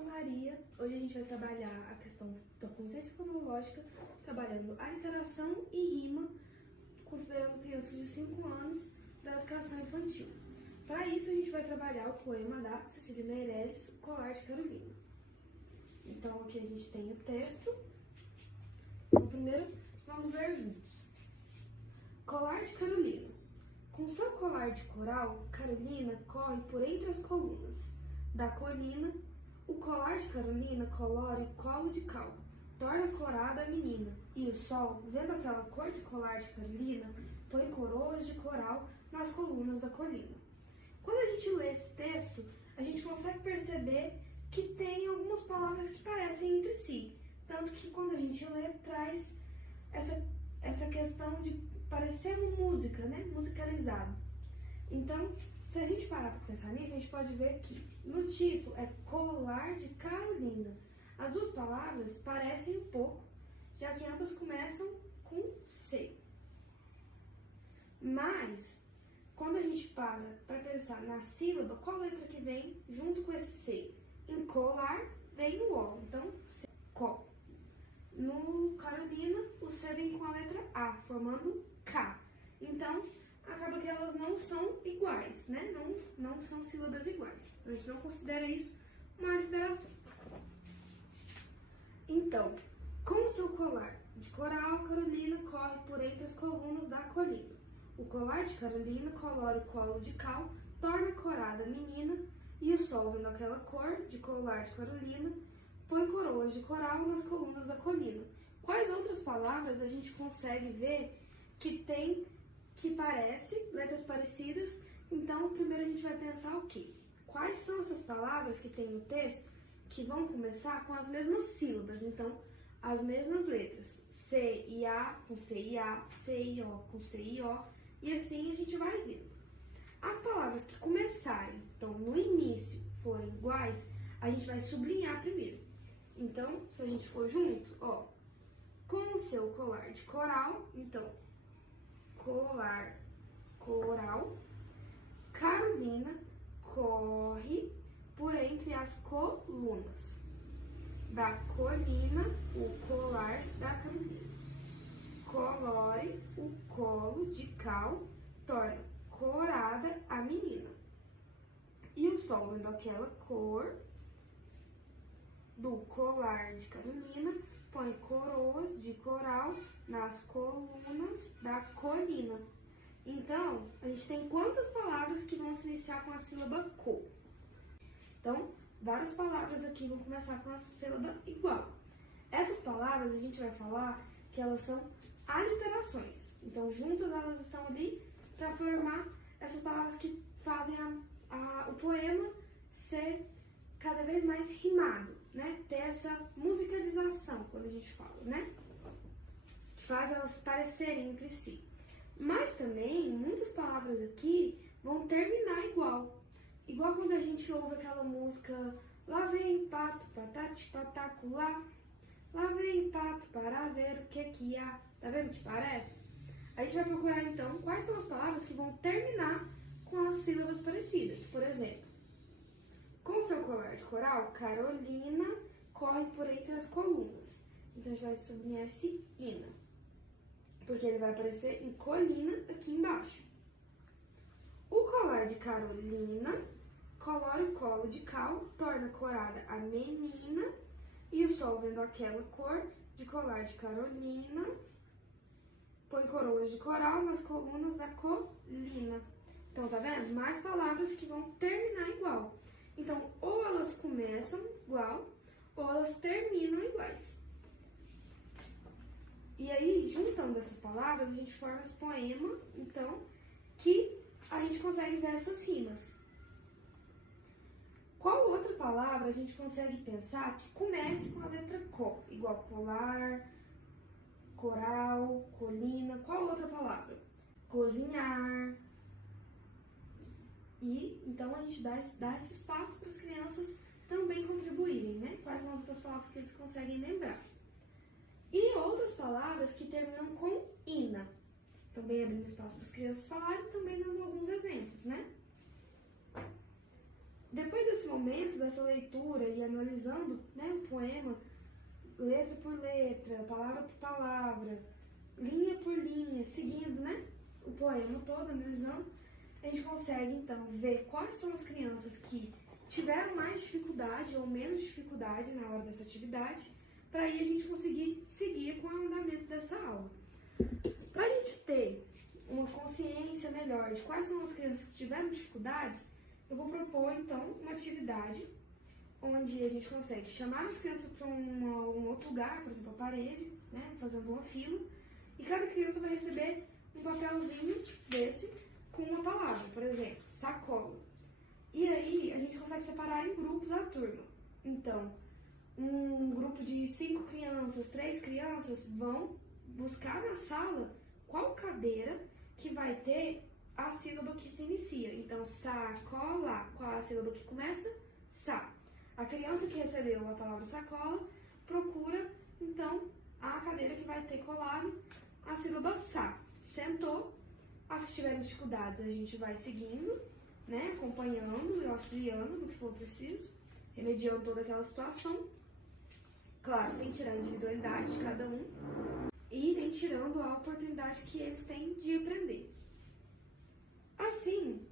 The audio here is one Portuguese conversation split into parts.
sou a Maria. Hoje a gente vai trabalhar a questão da consciência fonológica, trabalhando aliteração e rima, considerando crianças de 5 anos da educação infantil. Para isso, a gente vai trabalhar o poema da Cecília Meirelles, O Colar de Carolina. Então, aqui a gente tem o texto. Então, primeiro, vamos ler juntos. Colar de Carolina. Com seu colar de coral, Carolina corre por entre as colunas da colina. O colar de Carolina colore o colo de cal, torna corada a menina, e o sol, vendo aquela cor de colar de Carolina, põe coroas de coral nas colunas da colina. Quando a gente lê esse texto, a gente consegue perceber que tem algumas palavras que parecem entre si, tanto que quando a gente lê, traz essa questão de parecer uma música, né? Musicalizado. Então, se a gente parar para pensar nisso, a gente pode ver que no título é Colar de Carolina. As duas palavras parecem um pouco, já que ambas começam com C. Mas, quando a gente para pensar na sílaba, qual letra que vem junto com esse C? Em colar vem o O, então C, co. No Carolina, o C vem com a letra A, formando K. Então, acaba que elas não são iguais, né? Não são sílabas iguais. A gente não considera isso uma aliteração. Então, com seu colar de coral, Carolina corre por entre as colunas da colina. O colar de Carolina colore o colo de cal, torna corada a menina, e o sol, vendo aquela cor de colar de Carolina, põe coroas de coral nas colunas da colina. Quais outras palavras a gente consegue ver que parece, letras parecidas? Então, primeiro a gente vai pensar o quê? Quais são essas palavras que tem no texto que vão começar com as mesmas sílabas? Então, as mesmas letras. C e A com C e A, C e O com C e O, e assim a gente vai vendo. As palavras que começarem, então, no início, forem iguais, a gente vai sublinhar primeiro. Então, se a gente for junto, ó, com o seu colar de coral, então, colar, coral, Carolina corre por entre as colunas da colina, o colar da Carolina. Colore o colo de cal, torna corada a menina. E o sol, vendo aquela cor do colar de Carolina, põe coroas de coral nas colunas da colina. Então, a gente tem quantas palavras que vão se iniciar com a sílaba co? Então, várias palavras aqui vão começar com a sílaba igual. Essas palavras a gente vai falar que elas são aliterações. Então, juntas elas estão ali para formar essas palavras que fazem o poema ser cada vez mais rimado, né? Ter essa musicalização, quando a gente fala, né? Que faz elas parecerem entre si. Mas também, muitas palavras aqui vão terminar igual. Igual quando a gente ouve aquela música Lá vem pato, patati, pataco, lá vem pato para ver o que há. Tá vendo que parece? A gente vai procurar, então, quais são as palavras que vão terminar com as sílabas parecidas. Por exemplo, com seu colar de coral, Carolina corre por entre as colunas. Então, a gente vai sublinhar esse ina, porque ele vai aparecer em colina aqui embaixo. O colar de Carolina colore o colo de cal, torna corada a menina, e o sol, vendo aquela cor de colar de Carolina, põe coroas de coral nas colunas da colina. Então, tá vendo? Mais palavras que vão terminar igual. Então, ou elas começam igual, ou elas terminam iguais. E aí, juntando essas palavras, a gente forma esse poema, então, que a gente consegue ver essas rimas. Qual outra palavra a gente consegue pensar que comece com a letra co? Igual colar, coral, colina. Qual outra palavra? Cozinhar. E então a gente dá esse espaço para as crianças também contribuírem, né? Quais são as outras palavras que eles conseguem lembrar? E outras palavras que terminam com ina. Também abrindo espaço para as crianças falarem, também dando alguns exemplos, né? Depois desse momento, dessa leitura e analisando, né, o poema, letra por letra, palavra por palavra, linha por linha, seguindo, né, o poema todo, analisando, a gente consegue, então, ver quais são as crianças que tiveram mais dificuldade ou menos dificuldade na hora dessa atividade, para aí a gente conseguir seguir com o andamento dessa aula. Para a gente ter uma consciência melhor de quais são as crianças que tiveram dificuldades, eu vou propor, então, uma atividade onde a gente consegue chamar as crianças para um outro lugar, por exemplo, a parede, né, fazendo uma fila, e cada criança vai receber um papelzinho desse com uma palavra, por exemplo, sacola. E aí a gente consegue separar em grupos a turma. Então, um grupo de 5 crianças, 3 crianças vão buscar na sala qual cadeira que vai ter a sílaba que se inicia. Então, sacola, qual é a sílaba que começa? Sa. A criança que recebeu a palavra sacola procura, então, a cadeira que vai ter colado a sílaba sa. Sentou. As que tiverem dificuldades, a gente vai seguindo, né, acompanhando e auxiliando no que for preciso, remediando toda aquela situação. Claro, sem tirar a individualidade de cada um e nem tirando a oportunidade que eles têm de aprender. Assim,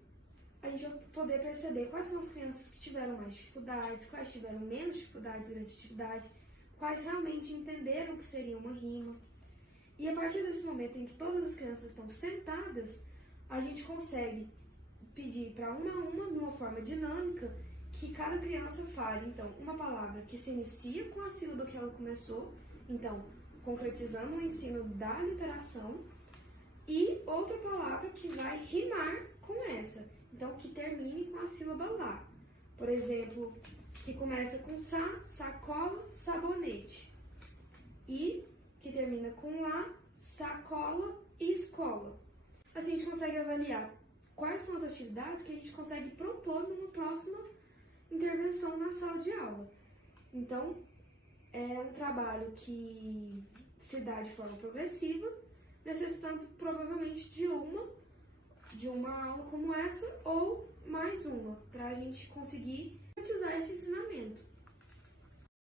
a gente vai poder perceber quais são as crianças que tiveram mais dificuldades, quais tiveram menos dificuldades durante a atividade, quais realmente entenderam que seria uma rima. E a partir desse momento em que todas as crianças estão sentadas, a gente consegue pedir para uma a uma, de uma forma dinâmica, que cada criança fale, então, uma palavra que se inicia com a sílaba que ela começou, então, concretizando o ensino da literação, e outra palavra que vai rimar com essa, então, que termine com a sílaba lá. Por exemplo, que começa com sa, sacola, sabonete. E que termina com lá, sacola e escola. Assim a gente consegue avaliar quais são as atividades que a gente consegue propor numa próxima intervenção na sala de aula. Então, é um trabalho que se dá de forma progressiva, necessitando provavelmente de uma aula como essa ou mais uma, para a gente conseguir utilizar esse ensinamento.